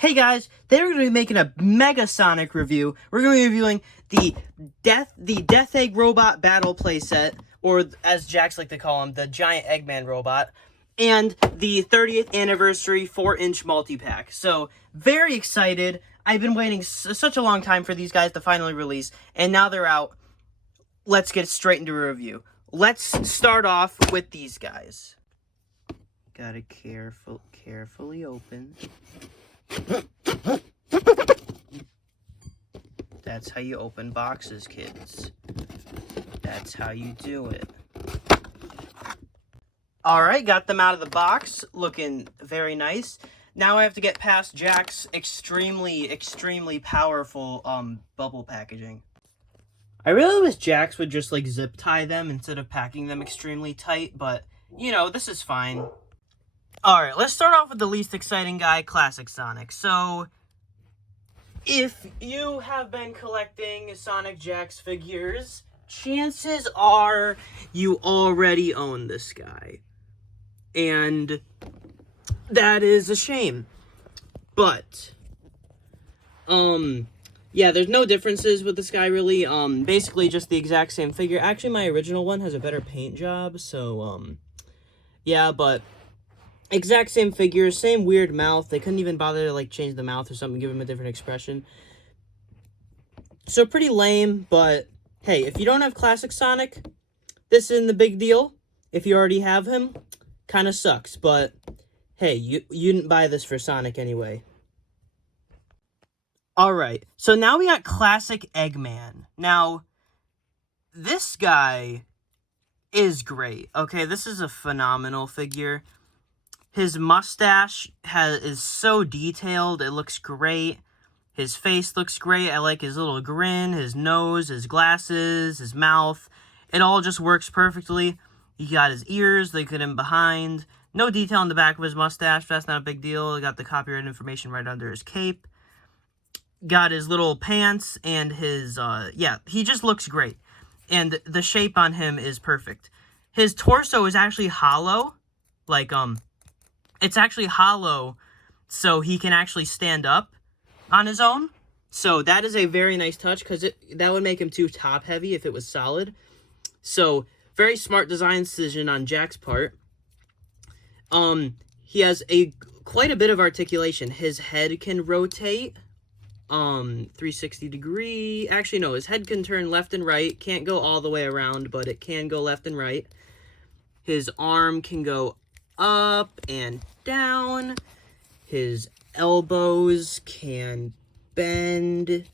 Hey guys, today we're going to be making a Mega Sonic review. We're going to be reviewing the Death Egg Robot Battle playset, or as Jakks like to call him, the Giant Eggman Robot, and the 30th Anniversary 4-inch multi-pack. So, very excited. I've been waiting such a long time for these guys to finally release, and now they're out. Let's get straight into a review. Let's start off with these guys. Gotta carefully open. That's how you open boxes, kids. That's how you do it. Alright, got them out of the box. Looking very nice. Now I have to get past Jakks' extremely powerful bubble packaging. I really wish Jakks would just like zip tie them instead of packing them extremely tight, but you know, this is fine. Alright, let's start off with the least exciting guy, Classic Sonic. So, if you have been collecting Sonic Jakks figures, chances are you already own this guy. And that is a shame. But, yeah, there's no differences with this guy, really. Basically just the exact same figure. Actually, my original one has a better paint job, so, yeah, but exact same figure, same weird mouth. They couldn't even bother to, like, change the mouth or something, give him a different expression. So, pretty lame, but, hey, if you don't have Classic Sonic, this isn't the big deal. If you already have him, kind of sucks, but, hey, you didn't buy this for Sonic anyway. Alright, so now we got Classic Eggman. Now, this guy is great, okay? This is a phenomenal figure. His mustache is so detailed, it looks great. His face looks great, I like his little grin, his nose, his glasses, his mouth. It all just works perfectly. He got his ears, they get him behind. No detail on the back of his mustache, that's not a big deal. He got the copyright information right under his cape. Got his little pants and his, yeah, he just looks great. And the shape on him is perfect. His torso is actually hollow, like, it's actually hollow, so he can actually stand up on his own. So that is a very nice touch, because that would make him too top-heavy if it was solid. So, very smart design decision on Jakks' part. He has quite a bit of articulation. His head can rotate 360 degree. Actually, no, his head can turn left and right. Can't go all the way around, but it can go left and right. His arm can go up and down. His elbows can bend,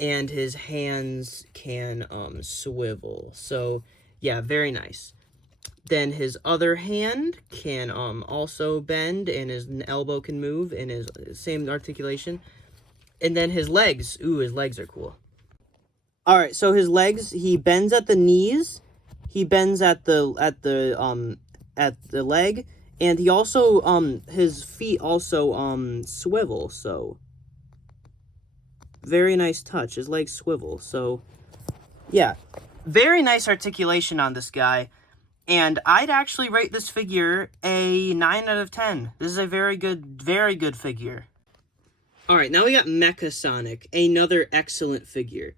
and his hands can swivel. So yeah, very nice. Then his other hand can also bend, and his elbow can move, and his same articulation. And then his legs, ooh, his legs are cool. All right, so his legs, he bends at the knees, he bends at the leg, and he also, his feet also, swivel, so, very nice touch, his legs swivel, so, yeah, very nice articulation on this guy, and I'd actually rate this figure a 9 out of 10. This is a very good figure. Alright, now we got Mecha Sonic, another excellent figure.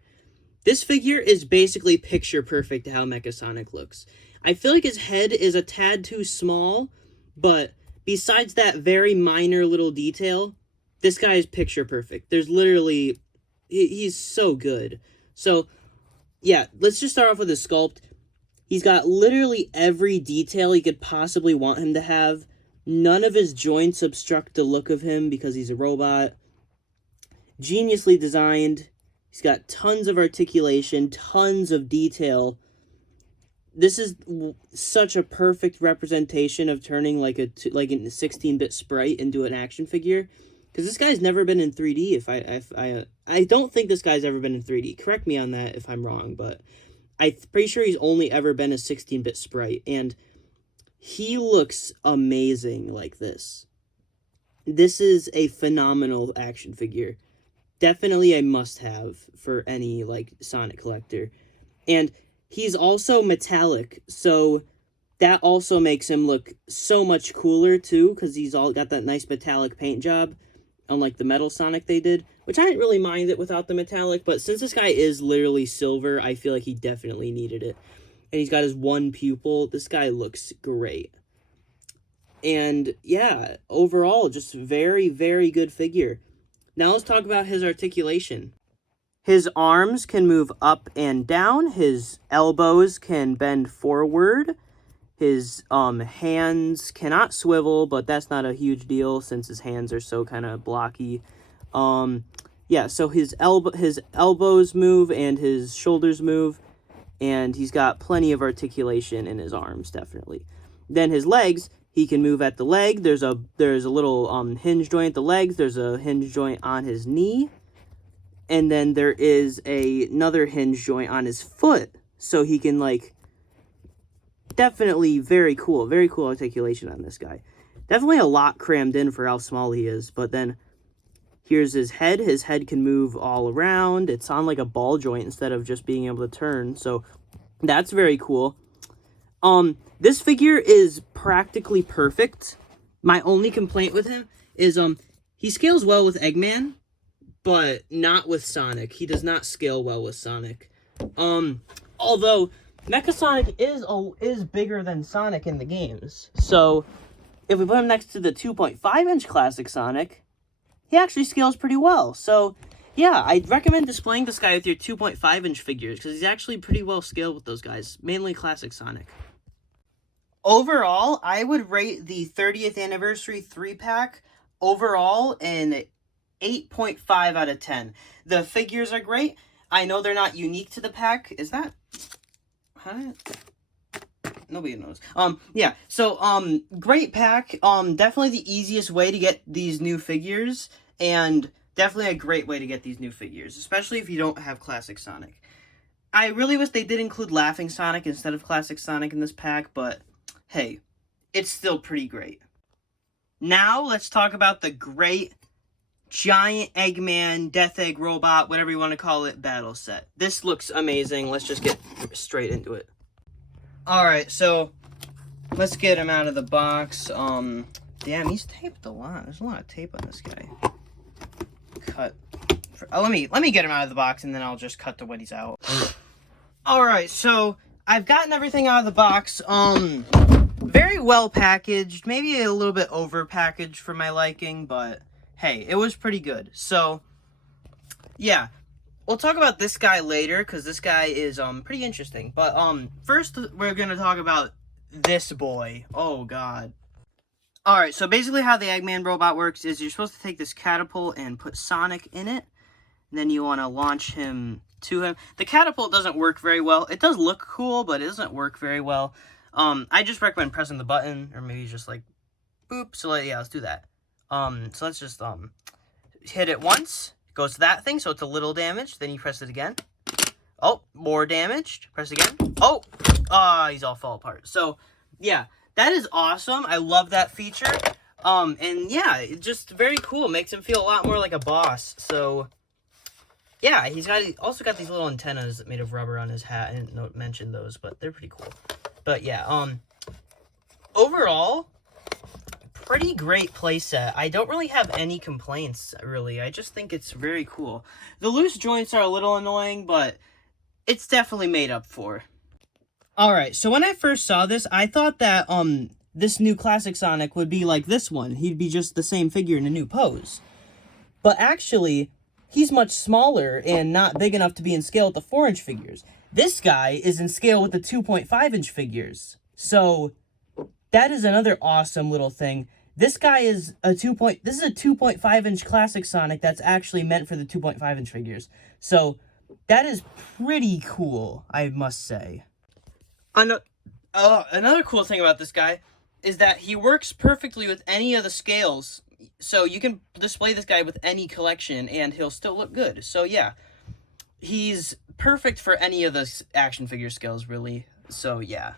This figure is basically picture perfect to how Mecha Sonic looks. I feel like his head is a tad too small, but besides that very minor little detail, this guy is picture perfect. There's literally, he's so good. So, yeah, let's just start off with his sculpt. He's got literally every detail you could possibly want him to have. None of his joints obstruct the look of him because he's a robot. Geniusly designed. He's got tons of articulation, tons of detail. This is such a perfect representation of turning like a 16-bit sprite into an action figure. Because this guy's never been in 3D. I don't think this guy's ever been in 3D. Correct me on that if I'm wrong, but I'm pretty sure he's only ever been a 16-bit sprite. And he looks amazing like this. This is a phenomenal action figure. Definitely a must-have for any, like, Sonic collector. And he's also metallic, so that also makes him look so much cooler, too, because he's all got that nice metallic paint job. unlike the metal Sonic they did, which I didn't really mind it without the metallic, but since this guy is literally silver, I feel like he definitely needed it. And he's got his one pupil. This guy looks great. And yeah, overall, just very, very good figure. Now let's talk about his articulation. His arms can move up and down. His elbows can bend forward. His hands cannot swivel, but that's not a huge deal since his hands are so kind of blocky. Yeah, so his elbows move and his shoulders move, and he's got plenty of articulation in his arms, definitely. Then his legs, he can move at the leg. There's a little hinge joint at the legs. There's a hinge joint on his knee. And then there is another hinge joint on his foot. So he can, like, definitely very cool articulation on this guy. Definitely a lot crammed in for how small he is. But then here's his head. His head can move all around. It's on like a ball joint instead of just being able to turn. So that's very cool. This figure is practically perfect. My only complaint with him is he scales well with Eggman, but not with Sonic. He does not scale well with Sonic. Although Mecha Sonic is bigger than Sonic in the games. So if we put him next to the 2.5-inch classic Sonic, he actually scales pretty well. So yeah, I'd recommend displaying this guy with your 2.5-inch figures because he's actually pretty well scaled with those guys, mainly classic Sonic. Overall, I would rate the 30th Anniversary 3-pack overall an 8.5 out of 10. The figures are great. I know they're not unique to the pack. Is that... Huh? Nobody knows. Yeah. So, great pack. Definitely the easiest way to get these new figures, and definitely a great way to get these new figures, especially if you don't have Classic Sonic. I really wish they did include Laughing Sonic instead of Classic Sonic in this pack, but hey, it's still pretty great. Now, let's talk about the great giant Eggman, Death Egg Robot, whatever you want to call it, battle set. This looks amazing. Let's just get straight into it. Alright, so let's get him out of the box. Damn, he's taped a lot. There's a lot of tape on this guy. Cut. Let me get him out of the box, and then I'll just cut to when he's out. Alright, so I've gotten everything out of the box. Very well packaged. Maybe a little bit over packaged for my liking, but hey, it was pretty good. So, yeah. We'll talk about this guy later, because this guy is pretty interesting. But first, we're going to talk about this boy. Oh, God. Alright, so basically how the Eggman robot works is you're supposed to take this catapult and put Sonic in it. And then you want to launch him to him. The catapult doesn't work very well. It does look cool, but it doesn't work very well. I just recommend pressing the button, or maybe just like, boop. So yeah, let's do that. So let's just hit it once. It goes to that thing, so it's a little damage. Then you press it again. Oh, more damaged. Press again. Oh, he's all fall apart. So yeah, that is awesome. I love that feature. And yeah, it's just very cool. Makes him feel a lot more like a boss. So yeah, he's also got these little antennas made of rubber on his hat. I didn't mention those, but they're pretty cool. But yeah, overall, pretty great playset. I don't really have any complaints, really. I just think it's very cool. The loose joints are a little annoying, but it's definitely made up for. Alright, so when I first saw this, I thought that this new Classic Sonic would be like this one. He'd be just the same figure in a new pose. But actually, he's much smaller and not big enough to be in scale with the 4-inch figures. This guy is in scale with the 2.5-inch figures. So that is another awesome little thing. This guy is this is a 2.5-inch Classic Sonic that's actually meant for the 2.5-inch figures. So that is pretty cool, I must say. Another cool thing about this guy is that he works perfectly with any of the scales. So you can display this guy with any collection and he'll still look good. So yeah, he's perfect for any of the action figure scales, really. So yeah.